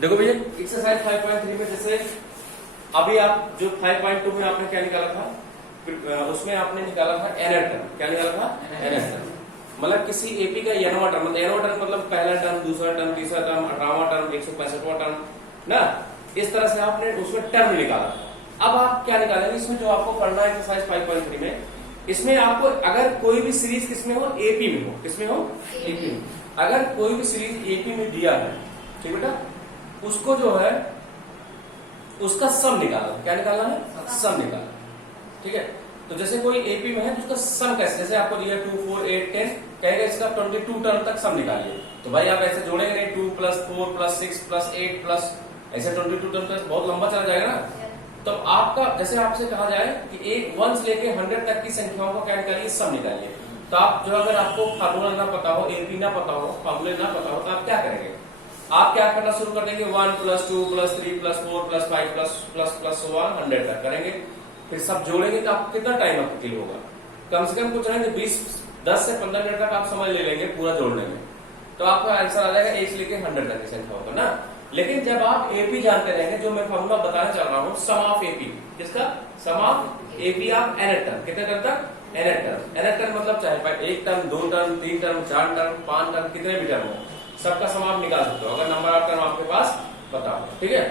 देखो भैया एक्सरसाइज 5.3 में जैसे अभी आप जो 5.2 में आपने क्या निकाला था, उसमें आपने निकाला था एनर टर्म। क्या निकाला था? एनर टर्म। मतलब किसी एपी का एनवा टर्म, एनवा टर्म मतलब पहला टर्म, दूसरा टर्म, तीसरा टर्म, 18वां टर्म, 165वां टर्म ना, इस तरह से आपने उसमें टर्म निकाला। अब आप क्या निकालेंगे इसमें, जो आपको करना है एक्सरसाइज 5.3 में, इसमें आपको अगर कोई भी सीरीज किसमें हो, एपी में हो, किसमें हो, एपी में। अगर कोई भी सीरीज एपी में दिया है, ठीक बेटा, उसको जो है उसका सम निकालना। क्या निकालना है? सम निकालना। ठीक है, तो जैसे कोई एपी में है तो उसका सम कैसे, जैसे आपको दिया 2, 4, 8, 10, कहेगा इसका 22 टर्म तक सम निकालिए। तो भाई आप ऐसे जोड़ेंगे नहीं, 2 + 4 + 6 + 8 प्लस ऐसे 22 टर्म तक बहुत लंबा चला जाएगा ना। तो आपका जैसे आपसे कहा जाए कि एक 1 से लेके 100 तक की संख्याओं को क्या निकालिए, सम निकालिए। तो आप जो अगर आपको फार्मूला ना पता हो, एपी ना पता हो, फार्मूले ना पता हो, तो आप क्या करेंगे, आप क्या करना शुरू कर देंगे, 1 + 2 + 3 + 4 + 5 + 100 तक करेंगे। फिर सब जोड़ेंगे तो आपको कितना टाइम आपको क्लियर होगा, कम से कम कुछ नहीं 10 से 15 मिनट तक आप समझ ले लेंगे पूरा जोड़ने में। तो आपका आंसर आ जाएगा 1 से लेके 100 तक की संख्या होगा ना। लेकिन जब आप एपी जानते रहेंगे, जो मैं फॉर्मूला बताने चल रहा हूँ, सम ऑफ एपी, किसका? सम ऑफ एपी ऑफ एनर टर्म। कितने टर्म तक? एनर टर्म। एनर टर्म मतलब चाहे 1 term, 2 term, 3 term, 4 term, 5 term, कितने भी टर्म हो, सबका सम आप निकाल सकते हो अगर नंबर ऑफ टर्म आपके पास पता हो। ठीक है,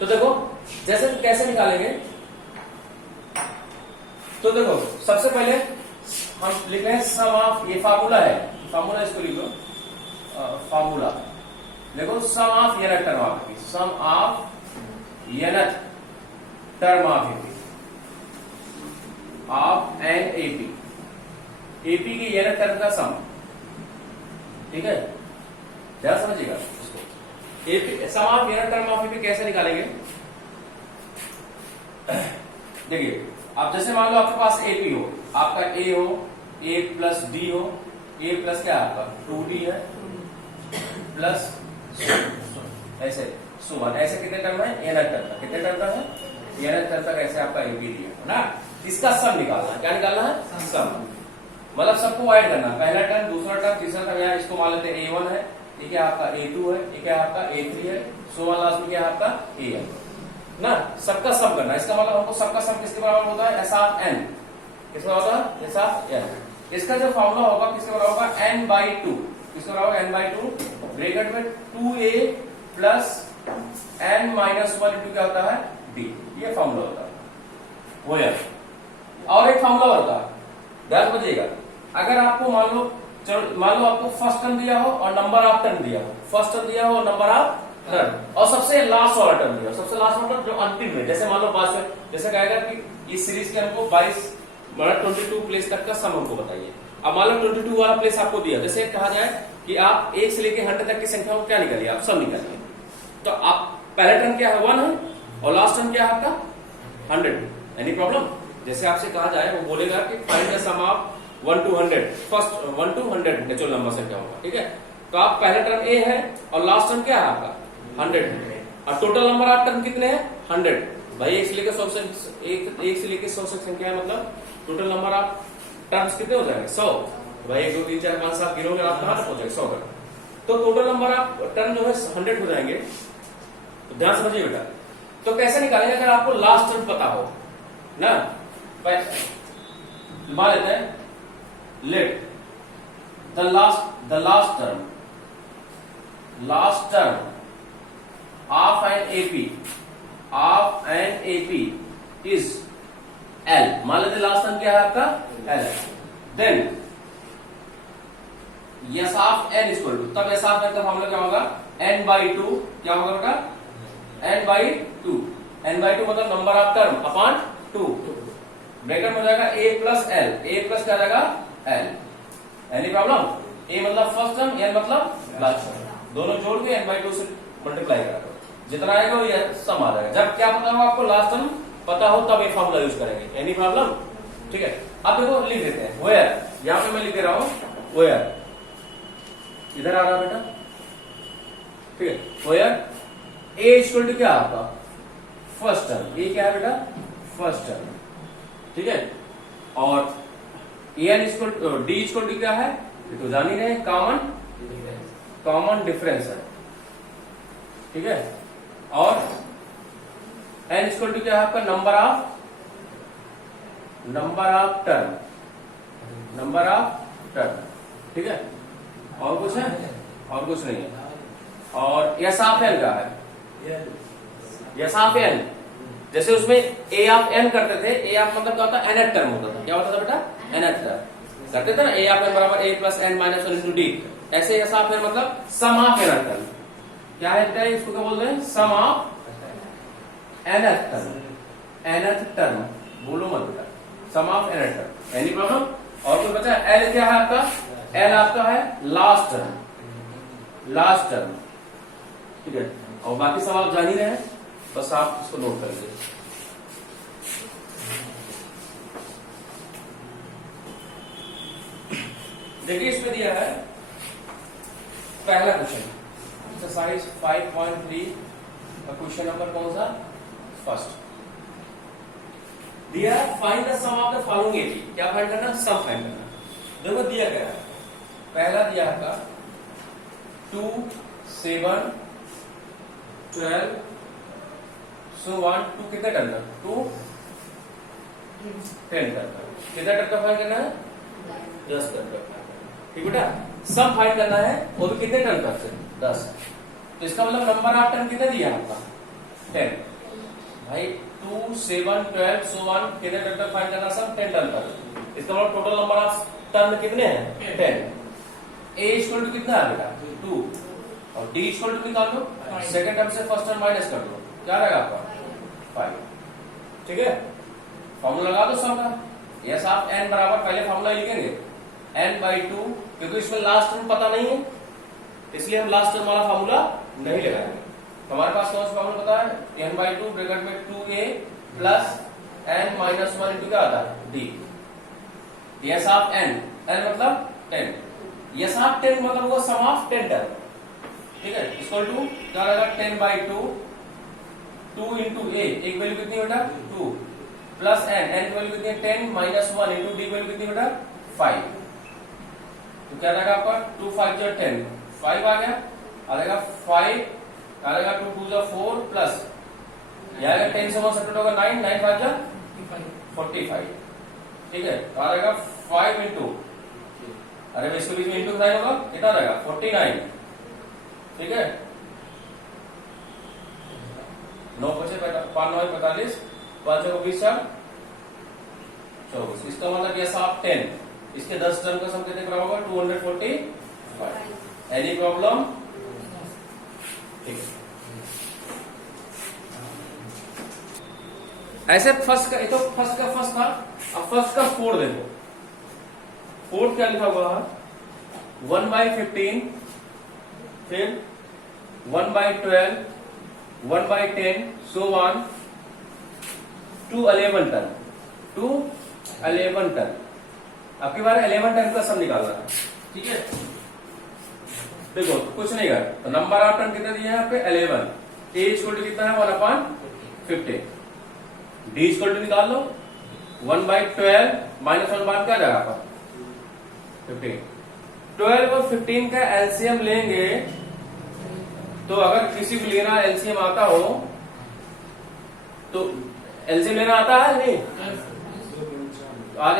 तो देखो जैसे कैसे निकालेंगे, तो देखो सबसे पहले हम लिख रहे हैं सम ऑफ, ये फार्मूला है, फार्मूला इसको लिख लो, फार्मूला देखो, sum of nth term of AP, sum of nth term of AP of N AP, AP की एनथ टर्म का सम। ठीक है, ध्यान समझिएगा इसको। AP sum of nth term of AP कैसे निकालेंगे, देखिए आप जैसे मान लो आपके पास एपी हो, आपका ए हो, ए प्लस डी हो, ए प्लस क्या आपका 2d है, प्लस ऐसे सुवन, ऐसे कितने टर्म है, एनथ टर्म तक, कितने टर्म तक है, एनथ टर्म तक ऐसे आपका एपी डी है ना। इसका सम निकालना है। क्या निकालना है? सम। मतलब सबको ऐड करना, पहला टर्म, दूसरा टर्म, तीसरा टर्म, यहाँ इसको मान लेते हैं A1 है, ये क्या आपका A2 है, ये क्या आपका A3 है, सुवन लास्ट में क्या आपका AN ना। सबका सम करना, इसका मतलब हमको सबका सम किसके बराबर होता है, S ऑफ n, किसके बराबर होता है, S ऑफ n। इसका जो फॉर्मूला होगा किसके बराबर होगा, n/2, किसके बराबर, n/2 ब्रैकेट में 2a plus n minus 1 into क्या होता है, d, ये फॉर्मूला होता है वो यार। और एक फॉर्मूला होता है, ध्यान समझिएगा, अगर आपको मान लो आपको फर्स्ट टर्म दिया हो और नंबर ऑफ टर्म दिया हो, फर्स्ट टर्म दिया हो और नंबर ऑफ टर्म, और सबसे लास्ट वाला टर्म दिया हो, सबसे लास्ट वाला टर्म जो अंतिम में, जैसे मान लो 22, जैसे कहेगा कि इस सीरीज के हमको 22 मतलब 22 प्लेस तक का सम हमको बताइए। अब मान लो 22 वाला प्लेस आपको दिया, जैसे कहा जाए कि आप 1 से लेकर 100 तक की संख्या को क्या निकालिए, आप सम निकालिए। तो आप पहला टर्म क्या है, 1 है, और लास्ट टर्म क्या है आपका 100। Any problem? जैसे आपसे कहा जाए वो बोलेगा कि find the sum of 1 to 100, first 1 to 100 natural number संख्या होगा। ठीक है, तो आप पहला टर्म ए है और लास्ट टर्म क्या है आपका 100 है, और टोटल नंबर ऑफ टर्म कितने हैं 100। भाई 1 से लेकर 100 संख्या है, मतलब टोटल नंबर ऑफ टर्म्स कितने हो जाएंगे 100। भाई 1 2 3 4 5 7 गिनोगे आप कहां तक पहुंचेंगे 100 तक, तो टोटल नंबर ऑफ टर्म जो है 100 हो जाएंगे। तो ध्यान समझिए बेटा, तो कैसे निकालेंगे, अगर आपको लास्ट टर्म पता हो ना, मान लेते हैं let the last term of N AP is L। मान लेते लास्ट टर्म क्या है आपका L। Then S of n equal to, तब S ऑफ n का फॉर्मूला क्या होगा, n/2, क्या होगा बेटा, n/2, n/2 मतलब number of term upon 2, bracket में हो जाएगा a plus l, a plus क्या जाएगा l। Any problem? a मतलब फर्स्ट टर्म, n मतलब लास्ट टर्म, दोनों जोड़ के n/2 से मल्टीप्लाई करा दो, जितना आएगा ये सम आ जाएगा। जब क्या पता हो आपको, लास्ट टर्म पता हो, तब ये फॉर्मूला यूज करेंगे। Any problem? ठीक है, अब देखो लिख देते हैं वेयर, यहां पे मैं लिख दे रहा हूं वेयर, इधर आ रहा बेटा। ठीक है, वेयर a इक्वल टू क्या आपका फर्स्ट टर्म, a क्या है बेटा फर्स्ट टर्म। ठीक है, और n equal d equal to क्या है, ये तो जान ही रहे, कॉमन डिफरेंस है। ठीक है। और n इक्वल टू क्या है आपका नंबर ऑफ टर्न, ठीक है। और कुछ है? और कुछ नहीं है। और एस ऑफ एन का है, एस ऑफ एन, जैसे उसमें ए ऑफ एन करते थे, ए ऑफ मतलब क्या होता है nth टर्म होता था, क्या होता था बेटा nth टर्म करते थे ना, ए ऑफ एन बराबर a plus n minus one into d. ऐसे एस ऑफ एन मतलब सम ऑफ nth टर्म, क्या है इसको क्या बोलते हैं, सम ऑफ nth टर्म, बोलो मत बेटा, sum of nth term. Any problem? और कुछ बचा? एल क्या है आपका? एल आपका है लास्ट टर्म, ठीक है। और बाकी सब आप जान ही रहे हैं, बस आप इसको नोट कर लीजिए। देखिए इसमें दिया है पहला क्वेश्चन, एक्सरसाइज 5.3 का क्वेश्चन नंबर कौन सा? फर्स्ट। दिया find the sum of the following 80। क्या फाइंड करना? सम फाइंड करना। देखो दिया गया है, पहला दिया आपका 2, 7, 12 सो 1 2 कितने टर्म का? 2 10 टर्म का। कितना टर्म का फाइंड करना है? 10 टर्म का। ठीक बेटा, सम फाइंड करना है, वो भी कितने टर्म का से? 10। तो इसका मतलब नंबर ऑफ टर्म कितने दिया आपका? 10। भाई 2, 7, 12 सो 1 कितने टर्म का फाइंड करना? सब 10 टर्म का। इसका मतलब टोटल नंबर ऑफ टर्म कितने हैं? 10। ए इक्वल टू कितना है बेटा? 2। और डी इक्वल टू निकाल लो, सेकंड टर्म से फर्स्ट टर्म माइनस कर लो, क्या रहेगा आपका? 5। ठीक है, फॉर्मूला लगा दो सम का। यस आप n बराबर, पहले फॉर्मूला लिखेंगे n/2, क्योंकि इसमें लास्ट टर्म पता नहीं है, इसलिए हम लास्ट टर्म वाला फॉर्मूला नहीं लगाएंगे। हमारे पास कौन सा फॉर्मूला पता है? n/2 ब्रैकेट में 2a plus n minus 1 into क्या आता है? d। Yes of n, n मतलब 10, यस ऑफ 10 मतलब वो सम ऑफ 10 टर्म, ठीक है। इक्वल टू क्या रहेगा? 10/2 2 इंटू a, एक वैल्यू कितनी बेटा? 2 प्लस n, n की वैल्यू कितनी है? 10 माइनस 1 इंटू d वैल्यू कितनी बेटा? 5। तो क्या रहेगा आपका? 2 5 जो 10, 5 आ गया, आ जाएगा 5, आ जाएगा 2 2 जो 4 प्लस यह आएगा 10 से 1 सब्ट्रैक्ट होगा 9, 9 5 जो 45, ठीक है। तो आ जाएगा 5 इंटू, अरे इसके बीच में इंटू साइन होगा, कितना रहेगा? 49, ठीक है। 9 बचे 5 9 45, 5 को 20 4 24। इसका मतलब यस ऑफ 10, इसके 10 टर्म का सम कितने बराबर होगा? 245। Any problem? ठीक है। ऐसे फर्स्ट का, ये तो फर्स्ट का फर्स्ट था, अब फर्स्ट का फोर्थ देखो। फोर्थ क्या लिखा हुआ है? 1/15, फिर 1/12, 1/10 सो 1 to 11 टर्म, टू 11 टर्म। आपकी बार 11 टर्म का सम निकालना है, ठीक है। देखो कुछ नहीं कर, तो नंबर ऑफ टर्म कितना दिया है यहाँ पे? 11। ए इक्वल टू कितना है? 1/15। डी इक्वल टू निकाल लो, 1/12 माइनस 1 बार क्या जाएगा आपका? 15। 12 और 15 का एलसीएम लेंगे, तो अगर किसी को लेना एलसीएम आता हो तो एलसीएम लेना आता है नहीं? आज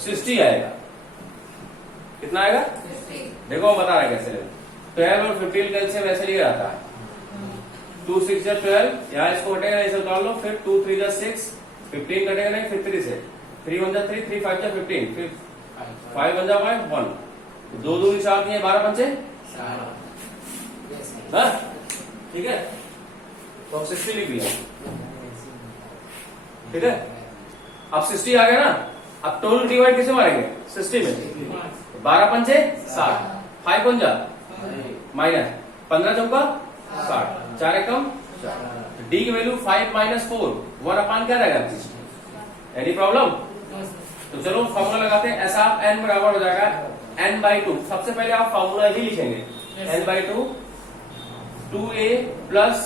60 आएगा। कितना आएगा? देखो बता रहा है कैसे लेना। 12 और 15 का एलसीएम ऐसे लिया जाता है, 2 6 जा 12, यहाँ इसको हटेगा नहीं, निकाल लो, फिर 2 3 जा 6, 15 कटेगा नहीं, फिर 3 से 3 1 जा 3, 3 5 जा 15, फिर 5 1 जा 1, 2 2 4 दिए, 12 पंचे, ठीक है। तो 60 लिख लिया, ठीक है। अब 60 आ गया ना, अब टोटल डिवाइड किसे मारेंगे? 60 में। 12 पंचे 60, 5 1 जा माइनस 15 चौका 60, 4 एकम 4। डी की वैल्यू 5 माइनस 4, 1 अपान क्या रहेगा? Any problem? तो चलो फॉर्मूला लगाते हैं। एस ऑफ एन बराबर हो जाएगा n/2। सबसे पहले आप फॉर्मूला ही लिखेंगे, n/2 2a plus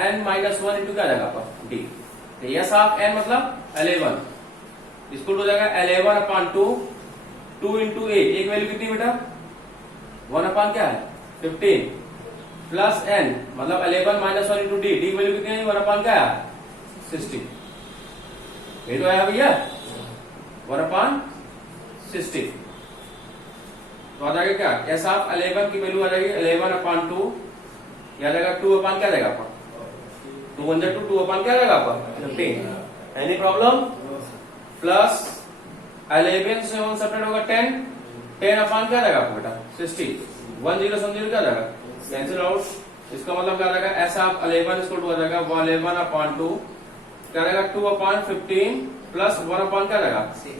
n minus 1 into क्या जाएगा आपका? डी। तो एस ऑफ एन मतलब 11, इसको हो जाएगा 11/2, 2 इंटू ए, एक वैल्यू कितनी बेटा? 1 अपान क्या है? 15 प्लस एन मतलब 11 माइनस 1 इंटू डी, डी की वैल्यू कितनी आई 1/, क्या आया 60, ये तो आया भैया 1/60। तो आ जाएगा क्या, एस ऑफ 11 की वैल्यू आ जाएगी 11/2, क्या जाएगा 2/, क्या जाएगा आपका 2 1 2, 2/, क्या जाएगा आपका 15। Any problem? प्लस 11 से 1 सब्ट्रैक्ट होगा 10, 10/, क्या जाएगा आपको बेटा 60, 1 0 सम 0 क्या जाएगा कैंसिल आउट। इसका मतलब क्या जाएगा, एस ऑफ 11 इसको हो जाएगा 11/2, क्या जाएगा 2/15 प्लस 1/, क्या जाएगा 6।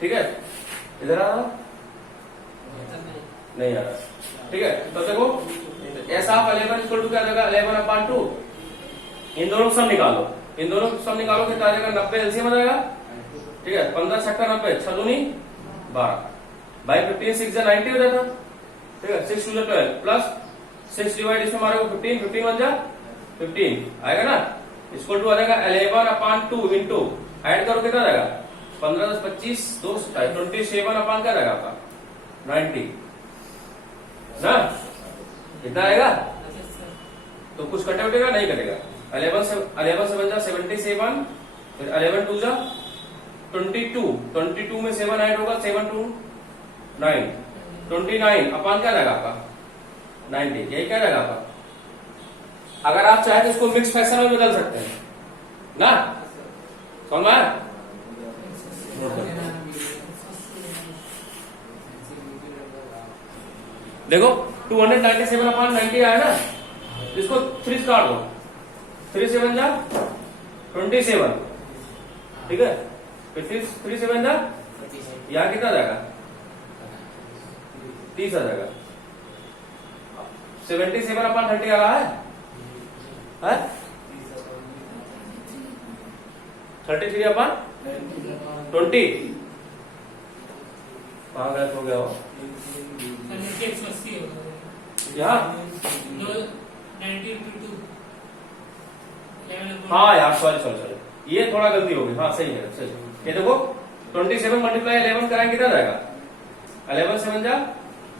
ठीक है, इधर आ रहा नहीं आ रहा, ठीक है। तो देखो एस ऑफ 11 इक्वल टू क्या जाएगा 11/2, इन दोनों को सम निकालो, इन दोनों को सम निकालो कितना आ जाएगा 90 एलसीएम आ जाएगा, ठीक है 15 छक्का 90, 6 दूनी 12 बाई 15 6 जा 90 हो जाएगा, ठीक है 6 2 जा 12 प्लस 6 डिवाइड इसमें मारोगे 15, 15 1 जा 15 आएगा ना, इक्वल टू आ जाएगा 11/2 इंटू ऐड करो कितना जाएगा 15 10 25 2 27/, क्या जाएगा आपका 90 ना, कितना आएगा। तो कुछ कटे उटेगा नहीं कटेगा, 11 से बन जा 77, फिर 11 2 जा 22, 22 में 7 ऐड होगा 7 2 9, 29/, क्या जाएगा आपका 90, यही क्या जाएगा आपका। अगर आप चाहे तो इसको मिक्स फ्रैक्शन में बदल सकते हैं ना, समझ में आया? देखो 297/90 आया ना, इसको 3 काट दो, 3 7 जा 27, ठीक है, फिर 3 7 जा यहाँ कितना जाएगा 30 आ जाएगा, 77/30 आ रहा है 33/20, कहाँ गलत हो गया हो यहाँ, हाँ यार सॉरी ये थोड़ा गलती हो गई, हाँ सही है सही। ये देखो 27 मल्टीप्लाई 11 कराएंगे कितना जाएगा 11 7 जा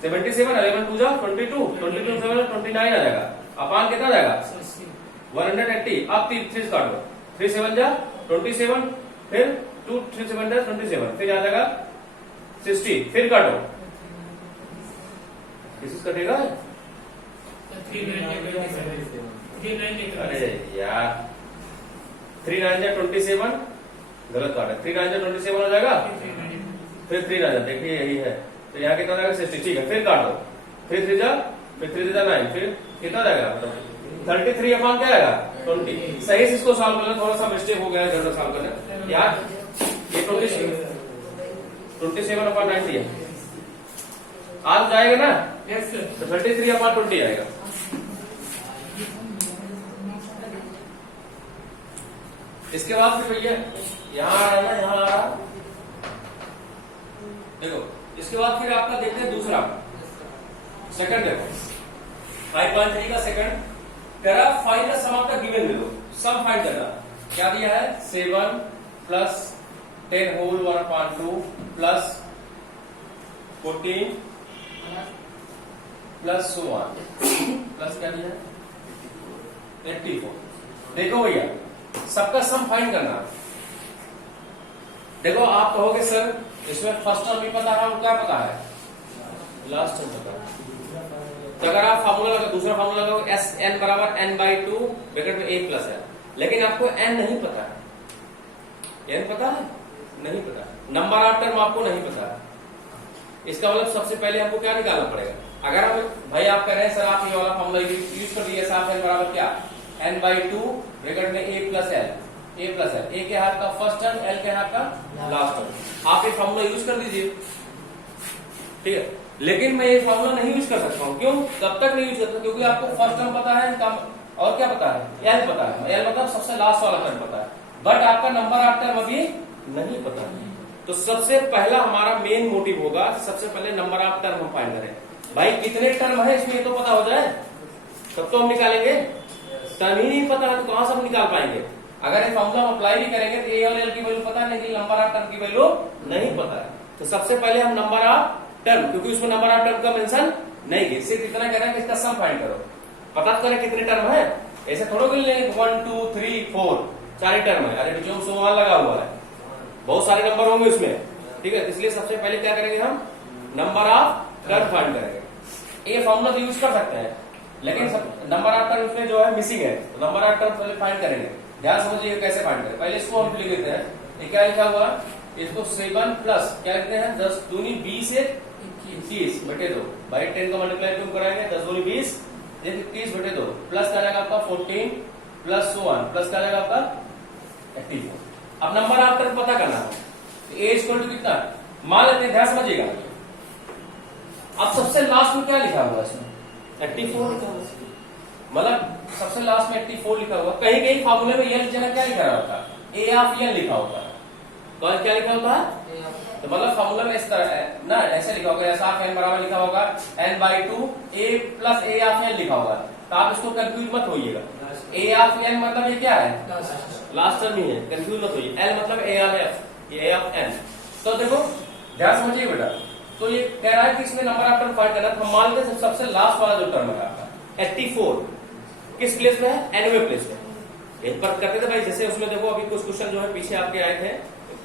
77, 11 2 जा 22, 22 7 29 आ जाएगा, अपान कितना जाएगा 180। अब 3 काटो, 3 7 जा 27, फिर 2 3 7 जा 27, फिर आ जाएगा 60, फिर काटो, किस कटेगा, अरे यार 3 9 जा 27, गलत काटा, 3 9 जा 27 हो जाएगा, फिर 3 आ जाए, देखिए यही है, तो यहाँ कितना जाएगा 60, ठीक है फिर काट दो, 3 3 जा 9, फिर कितना जाएगा 33/, क्या आएगा 20। सही से इसको सॉल्व करना, थोड़ा सा मिस्टेक हो गया है जरूर सॉल्व करना यार, ये 27/90 है, आज जाएगा ना, तो 33/20 आएगा। इसके बाद फिर भैया यहाँ आ रहा है ना, यहाँ आ रहा, देखो इसके बाद फिर आपका देखते हैं दूसरा सेकंड, देखो 5.3 का सेकंड कह रहा find the sum of the given below, sum find करना, क्या दिया है 7 plus 10 whole 1/2 plus 14 plus 1 plus क्या दिया 84। देखो भैया सबका सम फाइंड करना, देखो आप कहोगे सर इसमें फर्स्ट टर्म भी पता है और क्या पता है लास्ट टर्म पता है, तो अगर आप फार्मूला लगा दूसरा फार्मूला लगाओगे एस एन बराबर n/2 ब्रैकेट में a प्लस है, लेकिन आपको n नहीं पता है, n पता है नहीं पता, नंबर ऑफ टर्म आपको नहीं पता है, इसका मतलब सबसे पहले हमको क्या निकालना पड़ेगा। अगर आप भाई आप कह रहे हैं सर आप ये वाला फॉर्मूला यूज कर दिए साफ n बराबर क्या n/2 ब्रैकेट में a प्लस l, a के हाथ का फर्स्ट टर्म l के हाथ का लास्ट टर्म, आप ये फॉर्मूला यूज कर दीजिए, ठीक है। लेकिन मैं ये फॉर्मूला नहीं यूज कर सकता हूँ, क्यों तब तक नहीं यूज करता क्योंकि आपको फर्स्ट टर्म पता है और क्या पता है l पता है, l मतलब सबसे लास्ट वाला टर्म पता है, बट आपका नंबर ऑफ टर्म अभी नहीं पता है। तो सबसे पहला हमारा मेन मोटिव होगा सबसे पहले नंबर ऑफ टर्म हम फाइंड करें, भाई कितने टर्म है इसमें तो पता हो जाए तब तो हम निकालेंगे, टर्म ही नहीं पता है तो कहां से हम निकाल पाएंगे। अगर ये फॉर्मूला हम अप्लाई भी करेंगे तो ए और एल की वैल्यू पता है लेकिन नंबर ऑफ टर्म की वैल्यू नहीं पता है, तो सबसे पहले हम नंबर ऑफ टर्म, क्योंकि उसमें नंबर ऑफ टर्म का मेंशन नहीं, सिर्फ इतना कह रहा है कि इसका सम फाइंड करो, पता तो करें कितने टर्म है, ऐसे थोड़ा कर लेंगे 1 2 3 4 सारे टर्म है। अरे बच्चों सो वहां लगा हुआ है, बहुत सारे नंबर होंगे उसमें, ठीक है। इसलिए सबसे पहले क्या करेंगे हम, नंबर ऑफ टर्म फाइंड करेंगे। ये फॉर्मूला तो यूज कर सकते हैं, लेकिन नंबर ऑफ टर्म उसमें जो है मिसिंग है, तो नंबर ऑफ टर्म पहले फाइंड करेंगे। ध्यान समझिए कैसे फाइंड करें। पहले इसको हम लिख देते हैं, ये क्या लिखा हुआ, इसको 7 प्लस क्या लिखते हैं 10 दूनी 20 21 बटे 2 बाई 10 का मल्टीप्लाई क्यों कराएंगे, 10 दूनी 20 21 बटे 2 प्लस क्या जाएगा आपका 14 प्लस 1 प्लस क्या जाएगा आपका 84। अब नंबर ऑफ टर्म पता करना है, ए इक्वल टू कितना मान लेते हैं, ध्यान समझिएगा। अब सबसे लास्ट में क्या लिखा हुआ इसमें 84 लिखा हुआ, मतलब सबसे लास्ट में 84 लिखा हुआ। कहीं कहीं फार्मूले में ये जगह क्या लिखा होता है, ए ऑफ एन लिखा होता है, तो क्या लिखा होता है, तो मतलब फार्मूला में इस तरह ना ऐसे लिखा होगा, एस ऑफ एन बराबर लिखा होगा n/2 a plus a of n लिखा होगा। तो आप इसको कंफ्यूज मत होइएगा, ए ऑफ एन मतलब ये क्या है, लास्ट टर्म ही है, कंफ्यूज मत होइए। एल मतलब ए ऑफ एफ, ये ए ऑफ एन। तो देखो ध्यान समझिए बेटा, तो ये कह रहा है कि इसमें नंबर ऑफ टर्म फाइंड करना, तो हम मान लेते हैं सबसे लास्ट वाला जो टर्म है आपका 84 किस प्लेस में है, एनवे प्लेस में। एक बार करते थे भाई, जैसे उसमें देखो अभी कुछ क्वेश्चन जो है पीछे आपके आए थे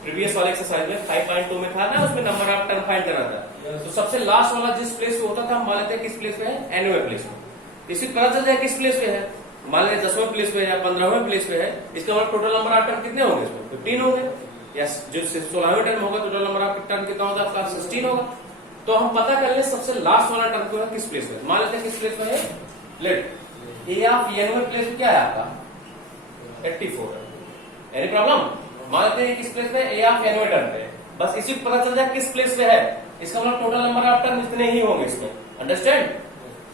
प्रीवियस वाले एक्सरसाइज में 5.2 में था ना, उसमें नंबर ऑफ टर्म फाइंड करना था। तो सबसे लास्ट वाला जिस प्लेस पे होता था हम मान लेते हैं किस प्लेस पे है, एनवे प्लेस में। इसी पता चल जाए किस प्लेस पे है, मान लेते 10वें प्लेस पे या 15वें प्लेस पे है, इसका मतलब टोटल नंबर ऑफ टर्म कितने होंगे इसमें 15 होंगे, या जो 16वें टर्म होगा टोटल नंबर ऑफ टर्म कितना होगा आपका 16 होगा। तो हम पता कर ले सबसे लास्ट वाला टर्म जो है किस प्लेस पे, मान लेते हैं किस प्लेस पे है, let a of anyway place क्या है आपका 84 है, एनी प्रॉब्लम। मान लेते हैं किस प्लेस पे, ए ऑफ एनवे टर्म पे, बस इसी को पता चल जाए किस प्लेस पे है, इसका मतलब टोटल नंबर ऑफ टर्म इतने ही होंगे इसमें, अंडरस्टैंड।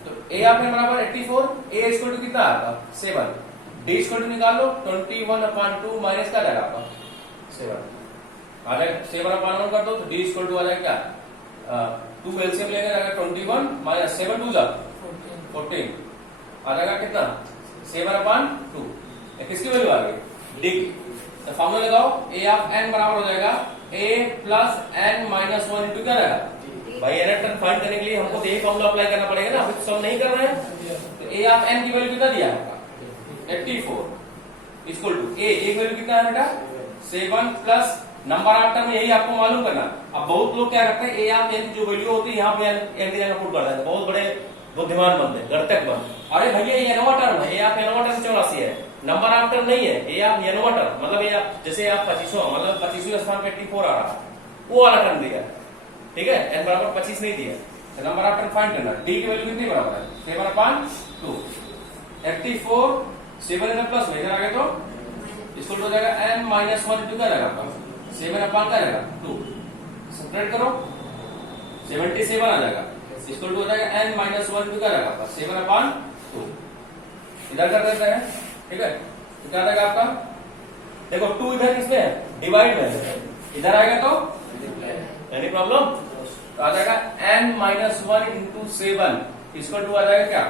तो ए ऑफ एन बराबर 84, ए इक्वल टू कितना आपका 7, डी इक्वल टू निकाल लो 21/2 माइनस क्या जाएगा आपका 7 आ जाएगा, 7/1 कर दो तो डी इक्वल टू आ जाएगा क्या 2 एलसीएम लेंगे 21 माइनस 7 2 जा 14 आ जाएगा कितना 7/2, किसकी वैल्यू आ गई डी की। तो फॉर्मूला लगाओ, ए ऑफ एन बराबर हो जाएगा ए प्लस एन माइनस 1 इंटू क्या रहेगा भाई, एरर टर्म फाइंड करने के लिए हमको तो यही फॉर्मूला अप्लाई करना पड़ेगा ना, अभी तो सब नहीं कर रहे हैं। तो ए ऑफ एन की वैल्यू कितना दिया है 84 इक्वल टू ए, एक वैल्यू कितना है बेटा 7 प्लस नंबर ऑफ टर्म यही आपको मालूम करना। अब बहुत लोग क्या करते हैं ए ऑफ एन की जो वैल्यू होती है यहाँ पे एन की पुट कर देते हैं, बहुत बड़े बुद्धिमान बनते हैं, गणतक बन। अरे भैया ये एनोवा टर्म है, ए ऑफ एनोवा टर्म 84 है, नंबर ऑफ टर्म नहीं है, ए ऑफ एनोवा टर्म मतलब ये जैसे आप 25 मतलब 25वें स्थान पे 84 आ रहा है, वो वाला टर्म दिया, ठीक है, एन बराबर 25 नहीं दिया। तो नंबर ऑफ टर्म फाइंड करना, डी की वैल्यू कितनी बराबर है 7/2, 84 7 में प्लस में इधर आ गए तो इसको हो जाएगा एन माइनस 1 इंटू क्या रहेगा 7/2 क्या रहेगा 2, सेपरेट करो 77 आ जाएगा, इसको हो जाएगा एन माइनस 1 इंटू क्या रहेगा 7/2, इधर कर देते हैं, ठीक है। तो क्या रहेगा आपका, देखो 2 इधर किसमें है डिवाइड में, इधर आएगा तो एनी प्रॉब्लम, तो आ जाएगा n माइनस 1 इंटू 7 इसको 2 आ जाएगा क्या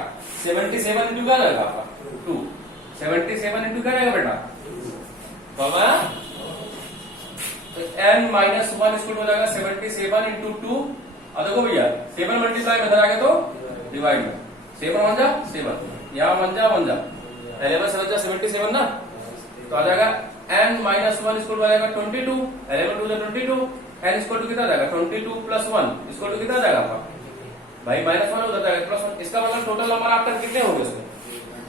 77 इंटू क्या रहेगा आपका 2, 77 इंटू क्या रहेगा बेटा तो n माइनस 1 इसको हो जाएगा 77 इंटू 2, और देखो भैया 7 मल्टीप्लाई में इधर आ गया तो डिवाइड में 7 1 जा 7, यहाँ 1 जा 1 जा 11 7 जा 77 ना, तो आ जाएगा n माइनस 1 इसको हो जाएगा 22, 11 2 जा 22, n इसको टू कितना जाएगा 22 प्लस 1 इसको टू कितना जाएगा आपका भाई माइनस 1 हो जाता है प्लस 1, इसका मतलब टोटल नंबर आफ्टर कितने होंगे इसमें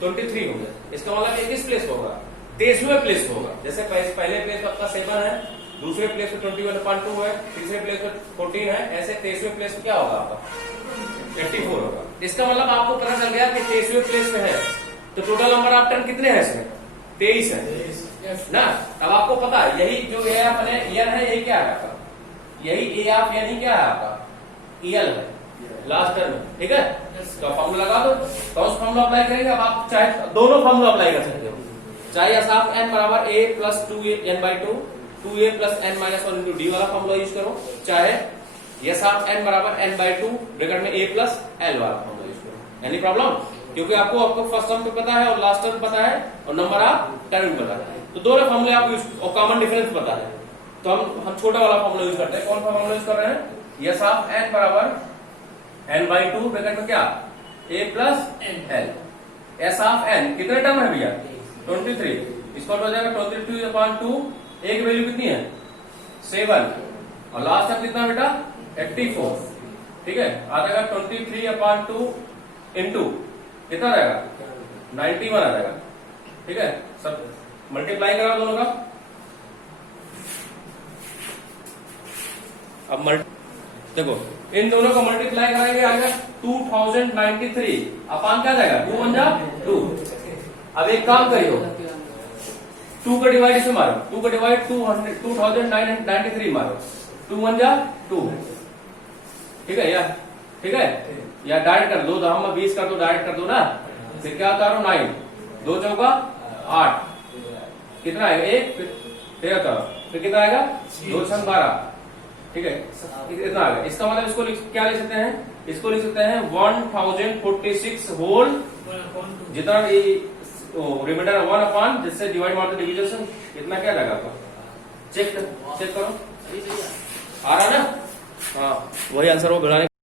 23 होंगे। इसका मतलब ये किस प्लेस होगा 23वें प्लेस होगा, जैसे पहले प्लेस आपका 7 है, दूसरे प्लेस पे 21/2 है, तीसरे प्लेस पे 14 है, ऐसे 23वें प्लेस पे क्या होगा आपका 84 होगा। इसका मतलब आपको पता चल गया कि 23वें प्लेस पे है, तो टोटल नंबर ऑफ टर्म कितने हैं इसमें 23 है ना। अब आपको पता है यही जो ए ऑफ एन है यही क्या है आपका, यही ए ऑफ एन ही क्या है आपका ईएल है लास्ट टर्म, ठीक है। तो फॉर्मूला लगा दो, कौन सा फॉर्मूला अप्लाई करेंगे, अब आप चाहे दोनों फॉर्मूला अप्लाई कर सकते हो, चाहे एस ऑफ एन बराबर a plus 2n/2 2a plus n minus 1 into d वाला फॉर्मूला यूज करो, चाहे एस ऑफ एन बराबर n/2 ब्रैकेट में a प्लस l वाला फॉर्मूला यूज करो, एनी प्रॉब्लम। क्योंकि आपको फर्स्ट टर्म पे पता है और लास्ट टर्म पता है और नंबर ऑफ टर्म पता है, तो दोनों फॉर्मूले आप यूज और कॉमन डिफरेंस पता है, तो हम छोटा वाला फॉर्मूला यूज करते हैं। कौन सा फॉर्मूला यूज कर रहे हैं, एस ऑफ एन बराबर n/2 ब्रैकेट में क्या a plus l। S of n कितने टर्म है भैया 23, इसको हो जाएगा 23/2। एक वैल्यू कितनी है 7 और लास्ट टर्म कितना बेटा 84। ठीक है, आ जाएगा 23/2 इंटू कितना रहेगा 91 आ जाएगा। ठीक है, सब मल्टीप्लाई करा दोनों का। अब देखो इन दोनों को मल्टीप्लाई कराएंगे आएगा 2093 अपान क्या जाएगा 2 1 जा 2। अब एक काम करियो 2 का डिवाइड इसमें मारो, 2 का डिवाइड 2093 मारो, 2 1 जा 2। ठीक है या डायरेक्ट कर दो, हम 20 कर दो डायरेक्ट कर दो ना, फिर क्या करो 9 2 चौका 8 कितना आएगा 1 फिर कितना आएगा 2 6 12। ठीक है, इतना आ गया। इसका मतलब इसको क्या लिख सकते हैं, इसको लिख सकते हैं 1046 होल जितना रिमाइंडर 1 अपान जिससे डिवाइड मारते डिविजन इतना क्या लगा आपका चेक करो आ रहा ना। हाँ वही आंसर वो बढ़ाने